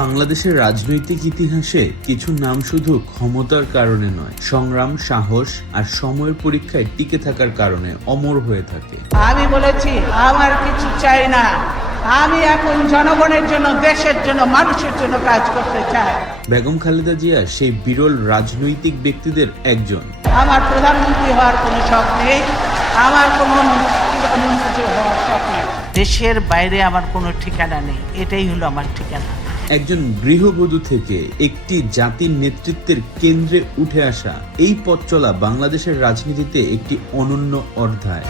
বাংলাদেশের রাজনৈতিক ইতিহাসে কিছু নাম শুধু ক্ষমতার কারণে নয়, সংগ্রাম, সাহস আর সময়ের পরীক্ষায় টিকে থাকার কারণে অমর হয়ে থাকে। আমি বলেছি আমার কিছু চাই না, আমি এখন জনগণের জন্য, দেশের জন্য, মানুষের জন্য কাজ করতে চাই। বেগম খালেদা জিয়া সেই বিরল রাজনৈতিক ব্যক্তিদের একজন। আমার প্রধানমন্ত্রী হওয়ার কোনো শখ নেই, আমার কোনো প্রধানমন্ত্রী হওয়ার শখ নেই। দেশের বাইরে আমার কোনো ঠিকানা নেই, এটাই হলো আমার ঠিকানা। একজন গৃহবধূ থেকে একটি জাতির নেতৃত্বের কেন্দ্রে উঠে আসা, এই পথ চলা বাংলাদেশের রাজনীতিতে একটি অনন্য অধ্যায়।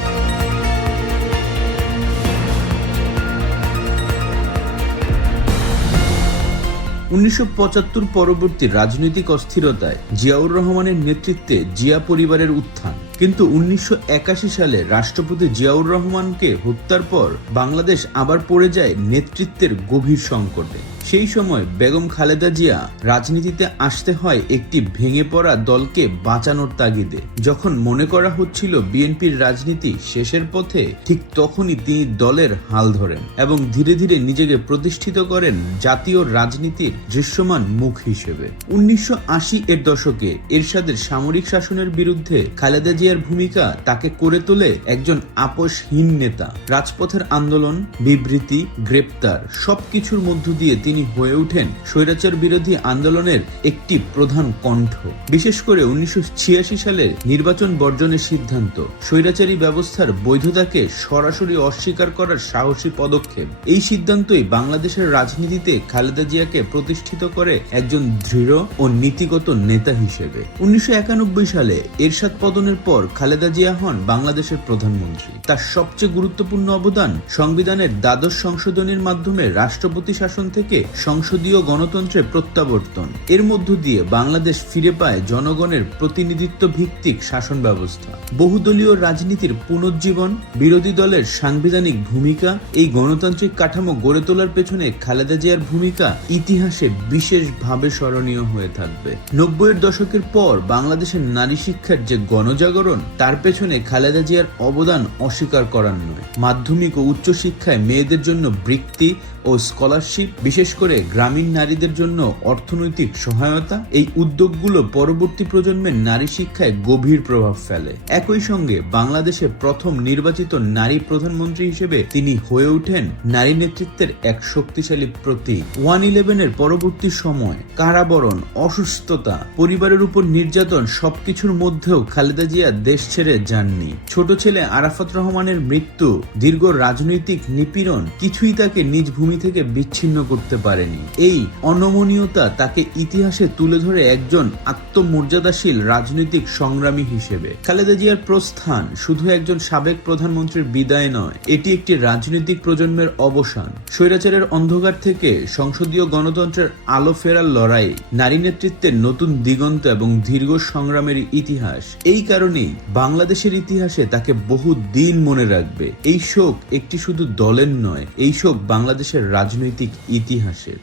1975 পরবর্তী রাজনৈতিক অস্থিরতায় জিয়াউর রহমানের নেতৃত্বে জিয়া পরিবারের উত্থান, কিন্তু 1981 সালে রাষ্ট্রপতি জিয়াউর রহমানকে হত্যার পর বাংলাদেশ আবার পড়ে যায় নেতৃত্বের গভীর সংকটে। সেই সময় বেগম খালেদা জিয়া রাজনীতিতে আসতে হয় একটি ভেঙে পড়া দলকে বাঁচানোর তাগিদে। যখন মনে করা হচ্ছিল বিএনপির রাজনীতি শেষের পথে, ঠিক তখনই তিনি দলের হাল ধরেন এবং ধীরে ধীরে নিজেকে প্রতিষ্ঠিত করেন জাতীয় রাজনীতির দৃশ্যমান মুখ হিসেবে। 1980 এর দশকে এরশাদের সামরিক শাসনের বিরুদ্ধে খালেদা জিয়ার ভূমিকা তাকে করে তোলে একজন আপোষহীন নেতা। রাজপথের আন্দোলন, বিবৃতি, গ্রেপ্তার সবকিছুর মধ্য দিয়ে তিনি হয়ে ওঠেন স্বৈরাচার বিরোধী আন্দোলনের একটি প্রধান কণ্ঠ। বিশেষ করে 1986 সালের নির্বাচন বর্জনের সিদ্ধান্ত, স্বৈরাচারী ব্যবস্থার বৈধতাকে সরাসরি অস্বীকার করার সাহসী পদক্ষেপ। এই সিদ্ধান্তই বাংলাদেশের রাজনীতিতে খালেদা জিয়াকে প্রতিষ্ঠিত করে একজন দৃঢ় ও নীতিগত নেতা হিসেবে। 1991 সালে এরশাদ পতনের পর খালেদা জিয়া হন বাংলাদেশের প্রধানমন্ত্রী। তার সবচেয়ে গুরুত্বপূর্ণ অবদান সংবিধানের দ্বাদশ সংশোধনীর মাধ্যমে রাষ্ট্রপতি শাসন থেকে সংসদীয় গণতন্ত্রে প্রত্যাবর্তন। এর মধ্য দিয়ে বাংলাদেশ ফিরে পায় জনগণের প্রতিনিধিত্ব ভিত্তিক শাসন ব্যবস্থা। বহুদলীয় রাজনীতির পুনর্জীবন, বিরোধী দলের সাংবিধানিক ভূমিকা, এই গণতান্ত্রিক কাঠামো গড়ে তোলার পেছনে খালেদা জিয়ার ভূমিকা ইতিহাসে বিশেষভাবে স্মরণীয় হয়ে থাকবে। 90-এর দশকের পর বাংলাদেশের নারী শিক্ষার যে গণজাগরণ, তার পেছনে খালেদা জিয়ার অবদান অস্বীকার করার নয়। মাধ্যমিক ও উচ্চ শিক্ষায় মেয়েদের জন্য বৃত্তি ও স্কলারশিপ, বিশেষ করে গ্রামীণ নারীদের জন্য অর্থনৈতিক সহায়তা, এই উদ্যোগগুলো পরবর্তী প্রজন্মের নারী শিক্ষায় গভীর প্রভাব ফেলে। একই সঙ্গে বাংলাদেশে প্রথম নির্বাচিত নারী প্রধানমন্ত্রী হিসেবে তিনি হয়ে ওঠেন নারী নেতৃত্বের এক শক্তিশালী প্রতীক। 1/11-এর পরবর্তী সময় কারাবরণ, অসুস্থতা, পরিবারের উপর নির্যাতন সবকিছুর মধ্যেও খালেদা জিয়া দেশ ছেড়ে যাননি। ছোট ছেলে আরাফাত রহমানের মৃত্যু, দীর্ঘ রাজনৈতিক নিপীড়ন কিছুই তাকে নিজ ভূমি থেকে বিচ্ছিন্ন করতে পারেনি। এই অনমনীয়তা তাকে ইতিহাসে তুলে ধরে একজন আত্মমর্যাদাশীল রাজনৈতিক সংগ্রামী হিসেবে। খালেদা জিয়ার প্রস্থান শুধু একজন সাবেক প্রধানমন্ত্রীর বিদায় নয়, এটি একটি রাজনৈতিক প্রজন্মের অবসান। স্বৈরাচারের অন্ধকার থেকে সংসদীয় গণতন্ত্রের আলো ফেরার লড়াই, নারী নেতৃত্বের নতুন দিগন্ত এবং দীর্ঘ সংগ্রামের ইতিহাস। এই কারণেই বাংলাদেশের ইতিহাসে তাকে বহু দিন মনে রাখবে। এই শোক একটি শুধু দলের নয়, এই শোক বাংলাদেশের রাজনৈতিক ইতিহাসের।